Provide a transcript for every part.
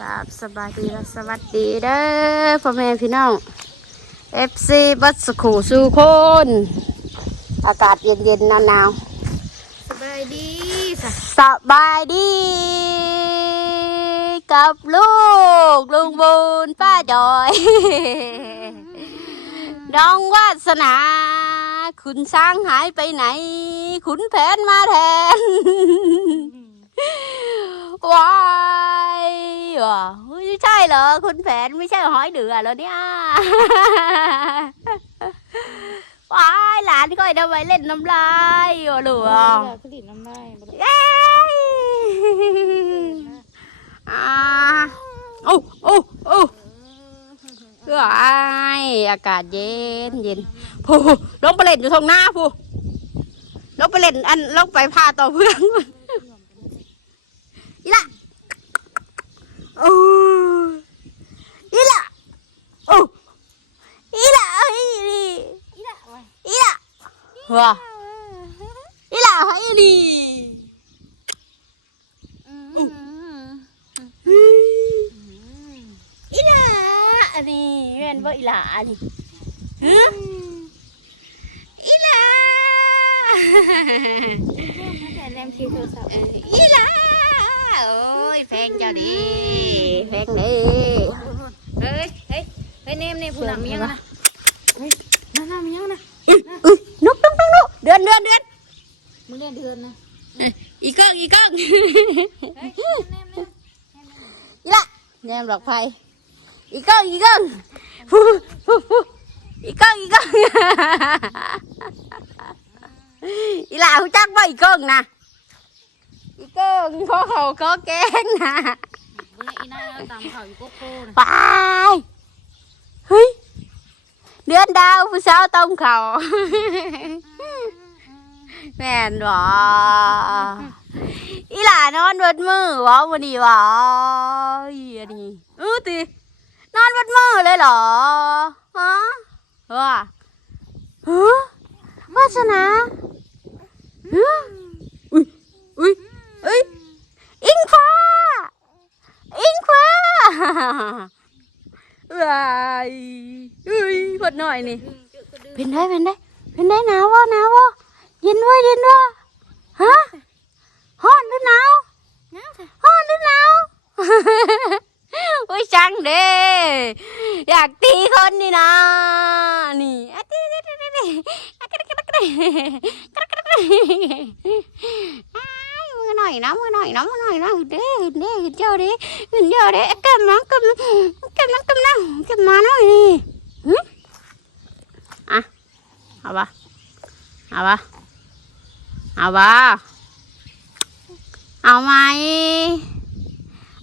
กราบสบายดีและสวัสดีเด้อพ่อแม่พี่น้อง FC บัสขูสู่คนอากาศเย็นๆหนาวสบายดีค่ะๆสบายดี กับลูกลุงบุญป้าจอย น้องวาสนา คุณช้างหายไปไหน ขุนแผนมาแทน ว้า ยว่ะไม่ใช่เหรอคุณแผนไม่ใช่หอยเดือเหรอเนี่ยว้ายหลานก็ทำไมเล่นน้ำลายว่ะหลวงผลิตน้ำได้บ่ได้เย้อ่าโอ้โอ้โอ้ว้ายอากาศเย็นเย็นผู้ลงไปเล่นอยู่ทางหน้าผู้ลงไปเล่นอันลงไปพาต่อเพื่อนอีละโอ้อีละโอ้อีละอีนี่ อีละไว้ อีละ ว้าอีละอีนี่อีหลาอันนี้แม่นบ่อีหลาอันนี้ฮะอีหลาแต่แนมคิวโทรศัพท์เอออีหลาโอ้ยแพงเจ้าดิแพงดิเฮ้ยเฮ้ยเฮ้ยเนมเนมผู้นำมียังนะเฮ้ยน้าน้ามียังนะ เดือนเดือนเดือนมึงเรียนเดือนนะอีกก้องอีกก้องเฮ้ยเนมเนมอีหละแนมหลอกไฟอีกก้องอีกก้องฟูฟูฟูอีกก้องอีกก้องอีหลาหูจักบ่อีกก้องนะอีกก้องพ่อเขาก็แกงนะมึงอีน่าตามข่าวอยู่โกโก้นะไปเฮ้ย เดือนดาวผู้สาวต้มเขาวแม่นบ่อีหลานอนบดมือวะวันนี้วะอีอันนี้เออตินอนบดมือเลยเหรอฮะว่าฮะวาสนาฮะอุ้ยอุ้ยเอ้ยอิงฟ้าอิงฟ้า ว้ายอุ้ยพดหน่อยนี่เป็นได้เป็นได้เป็นได้หนาววะหนาววะเย็นวะเย็นวะฮะฮ้อนหรือหนาวน้าค่ะฮ้อนหรือหนาวอุ้ยจังเด้อยากตีคนนี่นะนี่อะตีตีตีตีตีอะกระกระกระกระกระกระอ้ายมือหน่อยนะมือหน่อยนะมือหน่อยนะเด้อเด้อเจ้าเด้อเจ้าเด้อกำลังกำ ลังกำลังกำลังกำลังหน่อยนี่หึอะเอาปะเอาปะเอาปะเอาไหม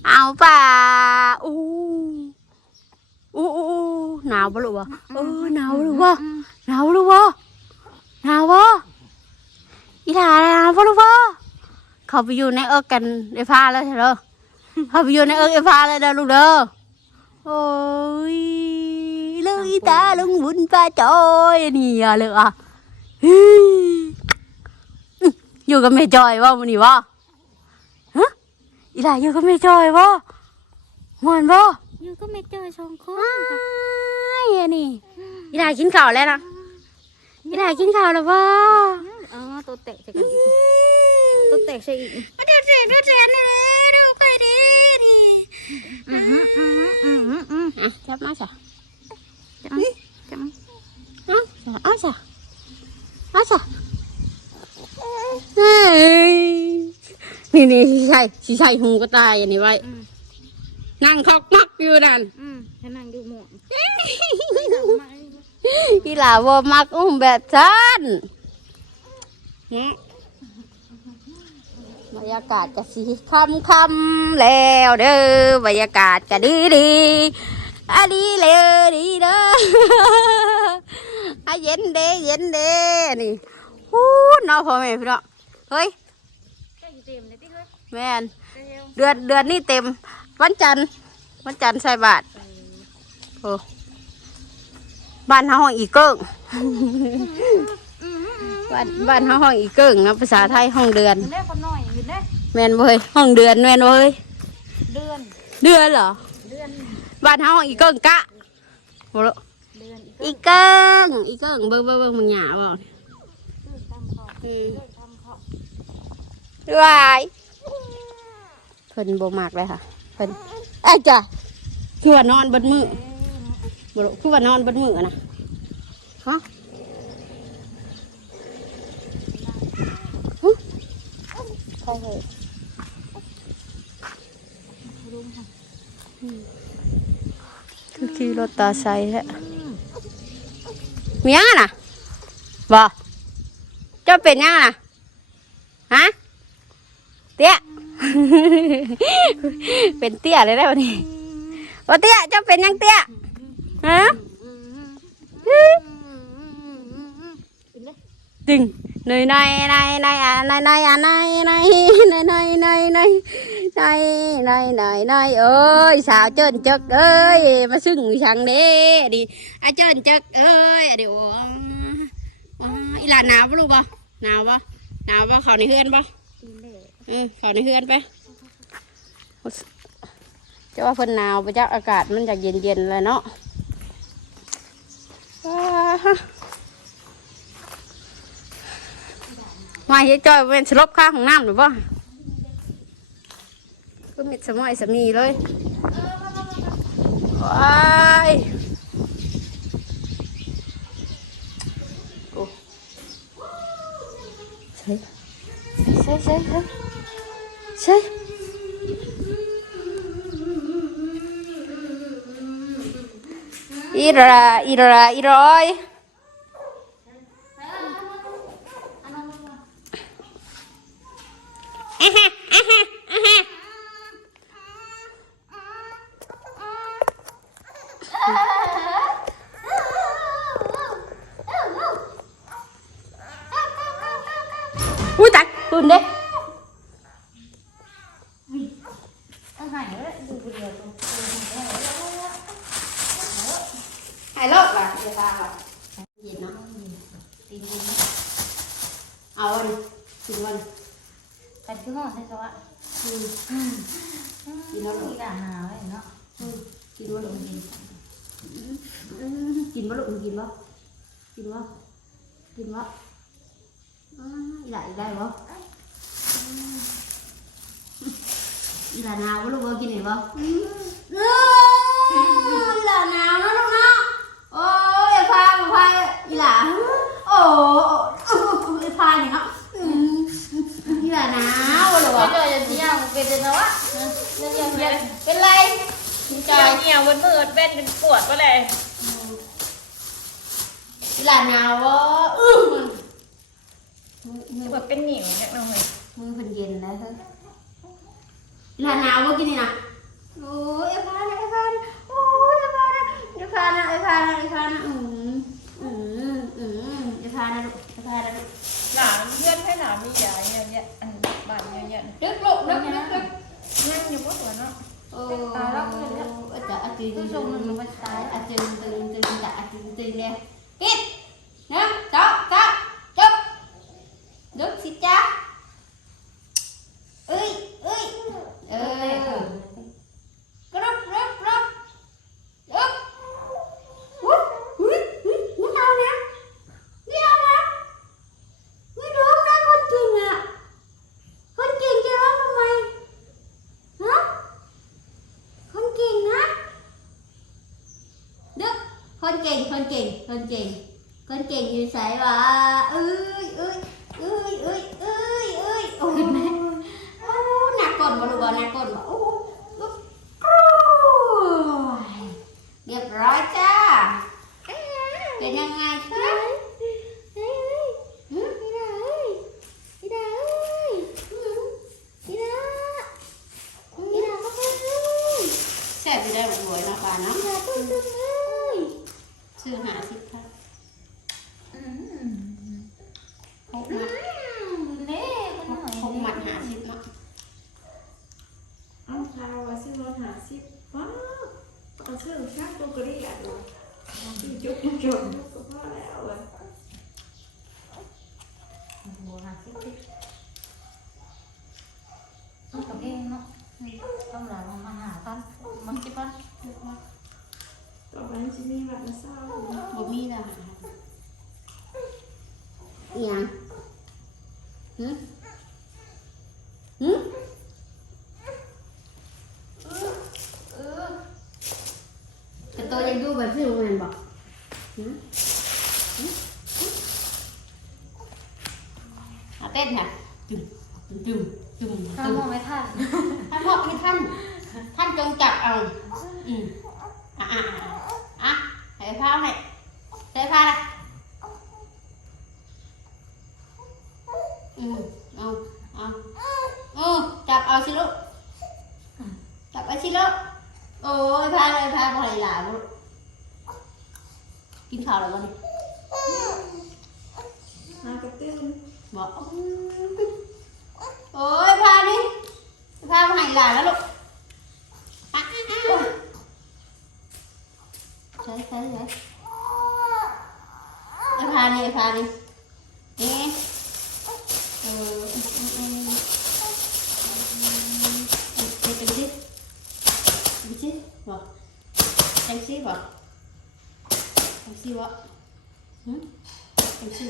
เอาป่าอู้อู้อู้หนาวปะลูกวะเออหนาวหรือวะหนาวหรือวะหนาววะอีหลาหนาวปะลูกวะเขาไปอยู่ในเอิกกันไอ้พาแล้วใช่เหรอเขาไปอยู่ในเอิกไอ้พาแล้วเด้อลูกเด้อ โอ้ยเลยตาลุงบุญป้าจอยนี่อะเลยอะเฮ้ยอื้ออยู่กับแม่จอยว่ามันนี่วะอีหลาอยู่กับแม่จอยวะม่วนบ่อยู่ก็ไม่เจอสองคอ้านยอันนี้อีหลากินข้าวแล้วนะอีหลากินข้าวแล้วบ่อ๋อตัวแตกใส่กันอีกตัวแตกใส่อีกมาเดี๋ยวเดี๋ยวเดี๋ยวเดี๋ยวนี่เดี๋ยวไปดินี่ อืมอืมอืมอืมอืมอะจับมาจ้ะจังจังเอาเอาจ้ะเอาจ้ะเฮ้ยนี่นี่สีชัยสีชัยหูก็ตายอันนี้ไว้นั่งคอกมักอยู่นั่นอืมให้นั่งดูหมวกอีหลาบ่มักอุ้มแบบฉันเนี่ย บรรยากาศก็สีคำคำๆแล้วเด้อบรรยากาศก็ดีดีๆอะดีเลยดีเด้ออะเย็นเด้เย็นเด้นี่ฮู้เน้องพ่อแม่พี่น้องเฮ้ยใกล้เต็มเลยที่เฮ้ยแม่นเร็วเดือนเดือนนี้เต็ม วันจันทร์วันจันทร์ใส่บาทโอ้บ้านเฮาห้องอีเกิ้งบ้านบ้านเฮาห้องอีเกิ้งนะภาษาไทยห้องเดือน แม่นเว้ยห้องเดือนแม่นเว้ยเดือนเดือนเหรอเดือนบ้านเฮาอีเกิ้งกะโหโลเดือนอีกอีเกิ้งอีเกิ้งเบิ่งเบิ่งเบิ่งมึงหยาบ่ตามขอบอืมตามขอบวายเพิ่นบ่มักเลยค่ะเพิ่นเอ้ยจ้ะคือว่านอนเบนมือบ่รู้คือว่านอนเบนมืออะนะฮะหึใครเหรออืม คือขี่รถตาไซค์แท้มียังอะน่ะบ่เจ้าเป็นยังอะน่ะฮะเตี้ย เป็นเตี้ยเลยได้วันนี้โอ้เตี้ยเจ้าเป็นยังเตี้ยฮะดึงหน่อยหน่อยหน่อยหน่อยอะหน่อยหน่อยอะหน่อยหน่อยหน่อยหน่อย này này này này ơi sao chân chất ơi mà sưng sằng đi đi ai chân chất ơi điều là nào luôn bao nào bao nào bao khỏi này hơn bao ừ khỏi này hơn bao จะว่าเพิ่นหนาวไปจากอากาศมันจากเย็นๆเลยเนาะมาเฮ็ดจ้อยเป็นสลบข้าของน้ำหรือเปล่า ก็มิดสมอยสมีเลยว้ายโอ้ใช่ใช่ใช่ใช่ใช่อีราอีราอีรอยอะฮะอะฮะอะฮะ อุ้ยตายตุนเด้ นเป็นปวดก็เลย là nào á ừ. mừng ป mừng วดเป็นหนิวเนี่ยน้องเอ้ย mừng phần dình lại thôi là nào á cái này nè ôi em phan em phan ôi em phan em phan em phan em phan ừ ừ ừ em phan em phan em หลานเพื่อนให้หลานมียาเยอะแยะอันบานเยอะแยะ đức lục đức đức đức นั่งอยู่บนหัวเนาะ ตายแล้วเนี่ยอาจารย์อาจารย์อาจารย์อาจารย์อาจารย์อาจารย์เนี่ยกิ๊ด รียบร้อยจ้า เป็นยังไงคะเฮ้ยเฮ้ยพี่ดาเอ้ยพี่ดาเอ้ยพี่ดาพี่ดาก็เพิ่งเอ้ยแซ่บพี่ดาบอกรวยเนาะป้าเนาะพี่ดาเพิ่งเอ้ยซื้อหาสิค่ะหกมัด เน่คนหน่อย หกมัดหาสิบเนาะ เอาพาว่าซื้อรถหาสิบว้าวเอาซื้อข้างตัวกระดิ่งอะซื้อจุกจุกก็พอแล้วอะ หัวหักสิต้องกับเองเนาะต้องเรามาหาท่าน มันจะมีแบบมาเศร้าบ่มีแล้วอีหยังหึหึแต่ตัวยังดูแบบที่โรงยนบอกหึหึหึเอาเต้นค่ะจุ่มจุ่มจุ่ม ข้า จุ่ม มองไม่ทัน ท่านบอกให้ท่าน ท่านจงจับเอา อืมอะอะอะอะให้ผ้าให้ใส่ผ้าละอืมเอาเอาอือจับเอาสิลูก จับเอาสิลโอ้ยผ้าเลยผ้าพอหลายๆลูกกินข้าวแล้วบ่นี่หากระตื้นบอกโอ้ยผ้านี่ผ้าพอหลายแล้วลูกอะอะอ่ใช่ใช่ใช่ไอ้ผ้านี่ไอ้ผ้านี่นี่เอออืมอืมอืมไปกันสิไปสิบอกไปสิบออ กหืมไปสิ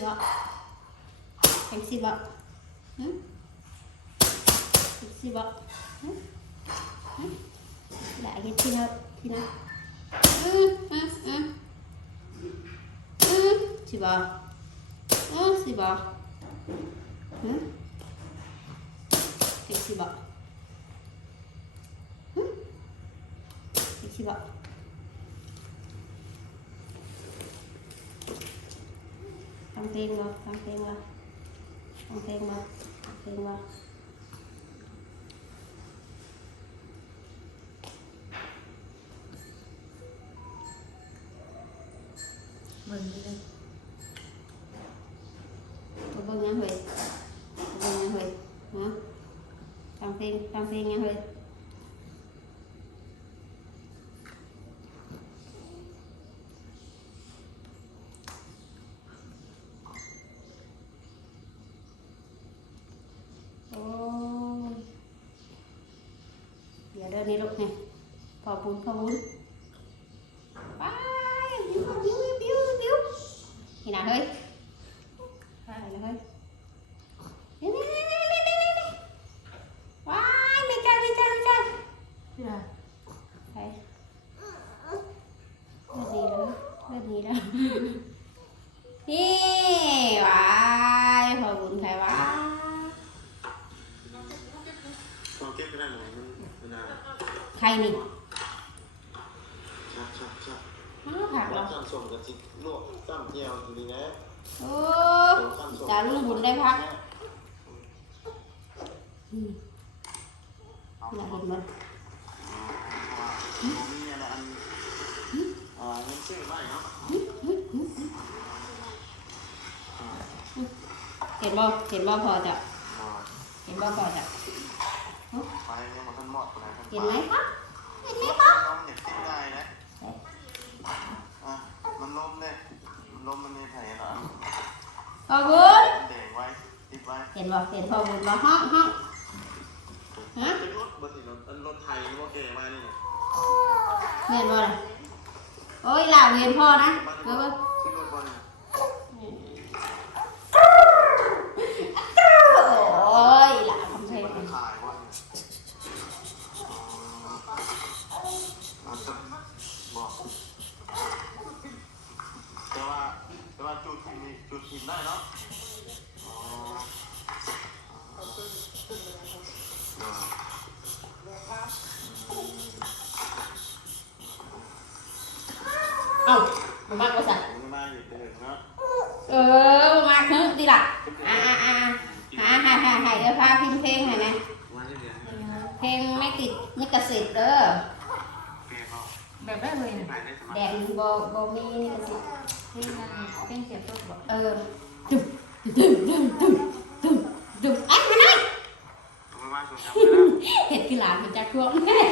บอก em xin vợ ừ? em xin vợ ừ? Ừ? lại cái chi nào chi nào ừ, ừ, ừ. Ừ, chị vợ ừ, chị vợ ừ? em xin xin lỗi tăng thêm vào tăng thêm vào. Tăng thêm vào tăng thêm vào. Vâng đi đây. Vâng nha huy vâng nha huy hả? Tăng thêm tăng thêm nha huy นี้ลูกนี่พอปุ้นพอปุ้นไปบิ้วบิ้วบิ้วบิ้วนี่นะเฮ้ย là hơi Đi đi đi đi đi đi đi đi Bye Đi chơi đi chơi đi chơi Dạ Đây Cái gì đó Cái gì đó Đi Bye Phò bún phải bye ลองเก็บก็ได้หน่อยมันมันนาน ใครนี่ชักชักชักอ้าวผักเหรแล้อวขั้นส่งกับจิกลวกตั้มเจียวอยู่ดีนะโอ้จาลุงบุญได้พักอืมอยากเห็นมันผมมีอะไรอันอ่าเงินชื่อไว้เนาะเห็นบ่เห็นบ่พอจะอ่าเห็นบ่พอจะไปเนี่ยมันท่านหมดไปไหนท่านเห็นไหมครับ เห็นไหมครับน้องเด็กกินได้นะอะมันล้มเลยมัน ลมมันมีแผลเหรอพอบุญเด็กไว้ติดไว้เห็นบ่เห็นพอบุญบ่ห้องห้องฮะเป็นรถบนถนนรถไทยรถเก๋มานี่เห็นบ่ล่ะโอ้ยหล่าเห็นพ่อนะเบิ่งเบิ่ง ขึ้นรถบน โอ้ยหล่าทำเพลง มันขายว่ามันจะบอกแต่ว่าแต่ว่าจุดที่มีจุดหินได้เนาะอ๋ออ่า เอ้าบ่มากบ่สั่นผมก็มาอยู่เดิมเนาะเออบ่มากเถอะดีล่ะอ่าอ่าอ่าหาหาหาหาเดี๋ยวพาพิมพ์เพลงให้นะมาเรื่อยเพลงไม่ติดนิกสิทธิ์เด้อๆแกก็แบบได้เลยนะไปได้สมัคแดรงบอบอมีนิกสิทธิ์ Thế là Tên trẻ tốt bỏ เออดุมดุมดุมดุมดุมดุมเอ๊ะมาหน่อยผมไม่ว่าชมจำไม่ได้เห็ดคือหลานมันจะควงเอ๊ะ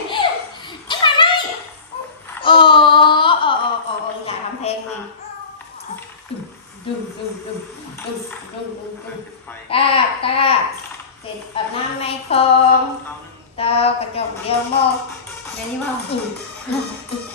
มาหน่อยโอ้ โอ้โอ้โอ้อยากทำเพลงไงดุมดุมดุมดุมดุมดุมดุมไปกล้ากล้าเสร็จอาบน้ำในคลองเอาเตากระจกเดียวมอง Cái như không อืม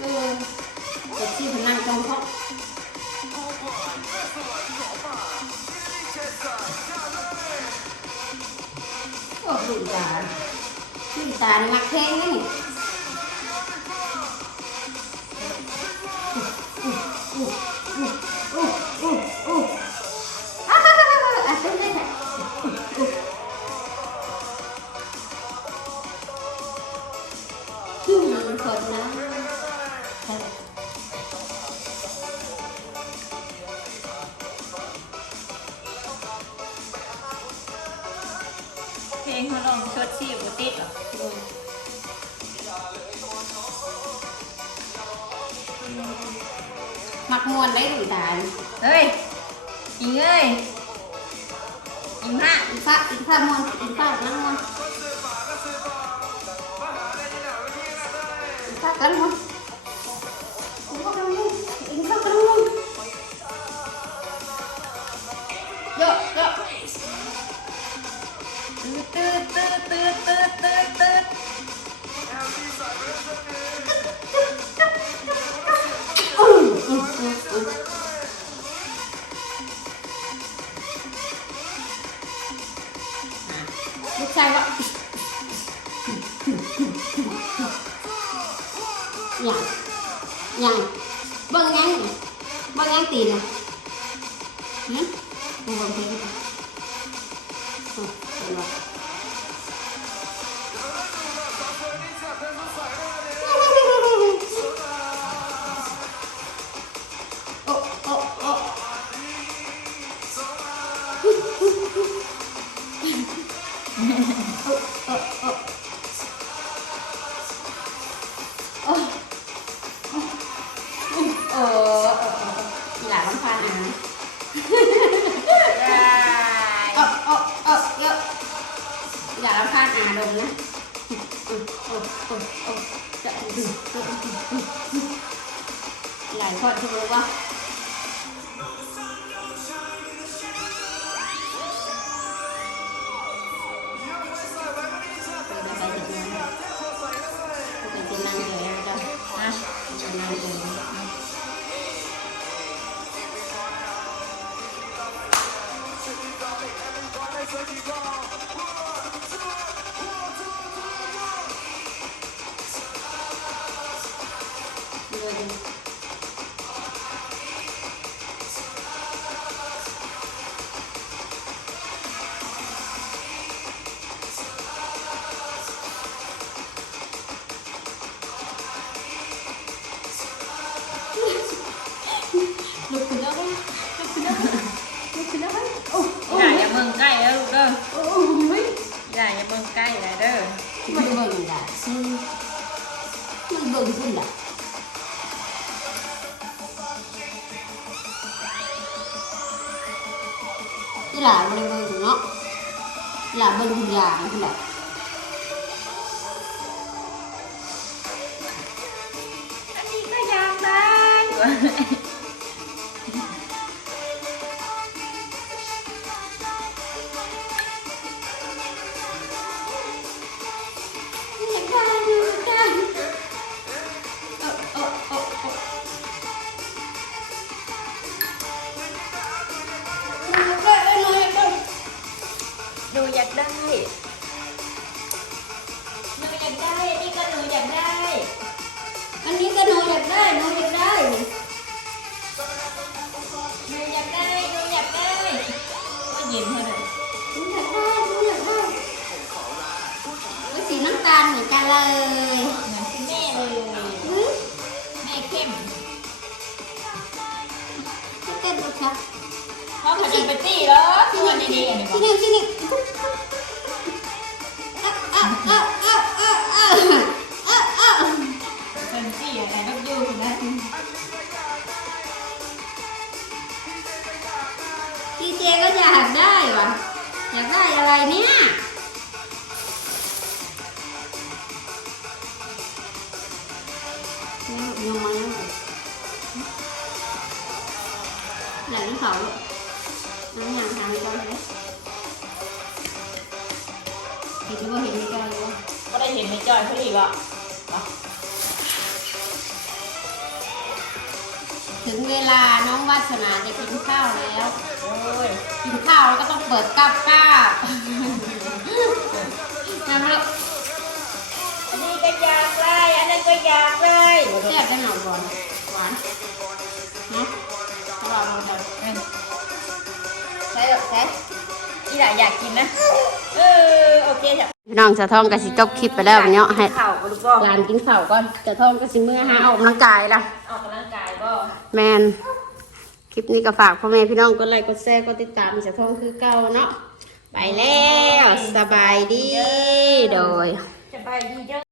แต่ที่พนังตรงเขาโอ้ยตาตาในมักเพลงนี่ มักมวนได้ถึงตายเฮ้ยจริงเอ้ยอิงพระอิงพระอิงพระมวนอิงพระนั่งมวนอิงพระกันมวน nhà nhà bưng ăn bưng ăn tiền à อย่าเราพลาดอาดมนะหลายคนที่รู้ว่า มันเบิ่งคุณล่ะอีหล่าบ่ได้เบิ่งเนาะหล่าเบิ่งทุกอย่างคุณล่ะ ครับเพราะเขาจะไปตี้แล้วตัวดีๆอันนี้บอที่กนี่ที่นี่เอ้าเอ้าเอ้าเอ้าเอ้าเอ้าเอ้าเป็นตี้อะไรก็อยู่นะดีเจก็อยากได้วะอยากได้อะไรเนี่ย เขาน้ำยางทางไปก่อนเลยเห็นหรือว่าเห็นไม่ก่อนหรือว่าก็ได้เห็นในจอยพอดีว่ะถึงเวลาน้องวัฒนาจะกินข้าวแล้ว โอ้ย กินข้าวแล้วก็ต้องเปิดกับก้าวน้ำแล้วอันนี้ก็อยากได้อันนั้นก็อยากได้แซ่บได้หน่อยก่อนหวาน ใช่หรอใช่อีหล่าอยากกินนะ เออโอเคจ้ะพี่น้องสะท้องก็สิจบคลิปไปแล้ววันนี้ให้ข่าวลูกบอกหลานกินข้าวก่อนสะท้องก็สิเมื่อหาออกกำลังกายละออกกำลังกายก็แมนคลิปนี้ก็ฝากพ่อแม่พี่น้องกดไลค์กดแชร์กดติดตามสะท้องคือเก่าเนาะไปแล้วสบายดีโดยจะไปดีเจ้า